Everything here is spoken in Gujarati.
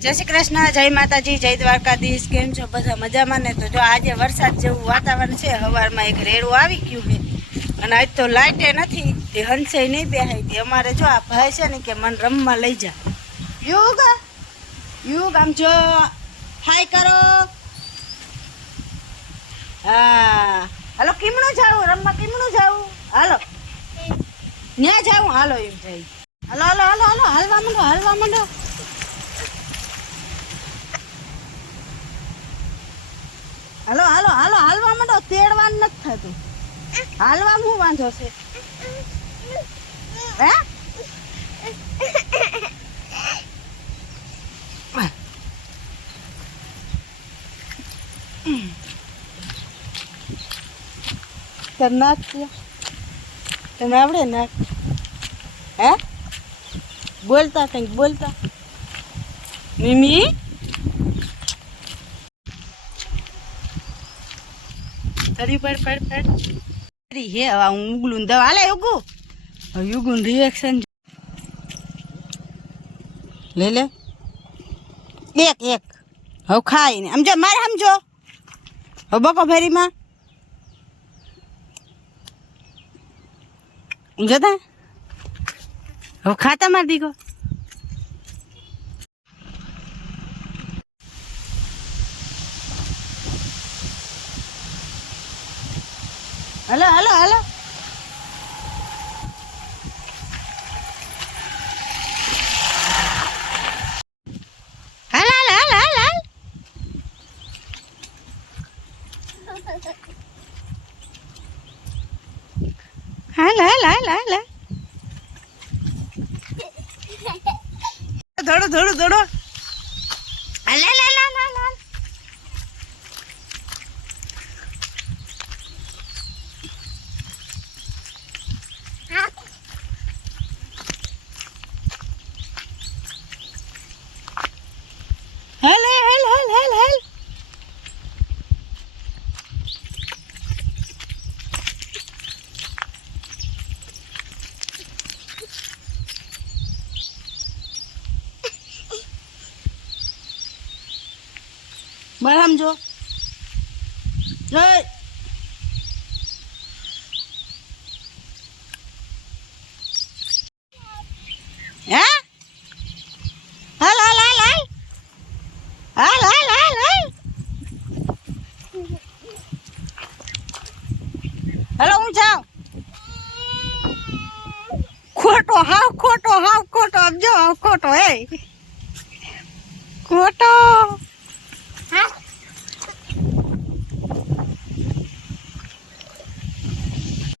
જય શ્રી કૃષ્ણ, જય માતાજી, જય દ્વારકાધીશ। કેમ છો બધા? મજામાં ને? તો જો આજે વરસાદ જેવું વાતાવરણ છે, સવારમાં એક રેડું આવી ગયું છે અને આજ તો લાઇટે નથી, તે હંસે નહીં બેહાઈ। અમારે જો આ ભાઈ છે ને કે મને રમવા લઈ જા। યુગ આમ જો હાય કરો। હા હાલો, કીમણું જાવું રમવા, કીમણું જાવું, હાલો ન્યા જાવું, હાલો એમ જાય। હાલો હાલો હાલો હાલો, હાલવા માંડો, હાલવા માંડો। હાલો હાલો હાલો, હાલવા માંડો, તેડવાનું નથી થતું। હાલવામાં શું વાંધો છે? હે તને નાખ, તને આવડે નાખ? હે બોલતા, કંઈક બોલતા। મિમી તરી પડ હે હવે હું ઉગલું દવા હાલે ઉગું, હવે યુગું રિએક્શન લે લે એક એક હવે ખાઈને સમજો મારે, સમજો હવે બકો ફેરીમાં જતા હવે ખાતા માર દીકો। હલો હલો હલો, હાલ હાલ હાલ હાલ હાલ, હાલ હાલ હાલ હાલ, દોડો દોડો દોડો, હાલ હાલ હાલ હાલ હાલ, હાલ હાલ હાલ હાલ હાલ, બરાબર સમજો જય હે, હાલ હાલ હાલ હાલ હાલ હાલ હાલ હાલ, હાલો હું જાઉં। ખોટો હાવ ખોટો, હાવ ખોટો, આમ જો હાવ ખોટો, હે ખોટો।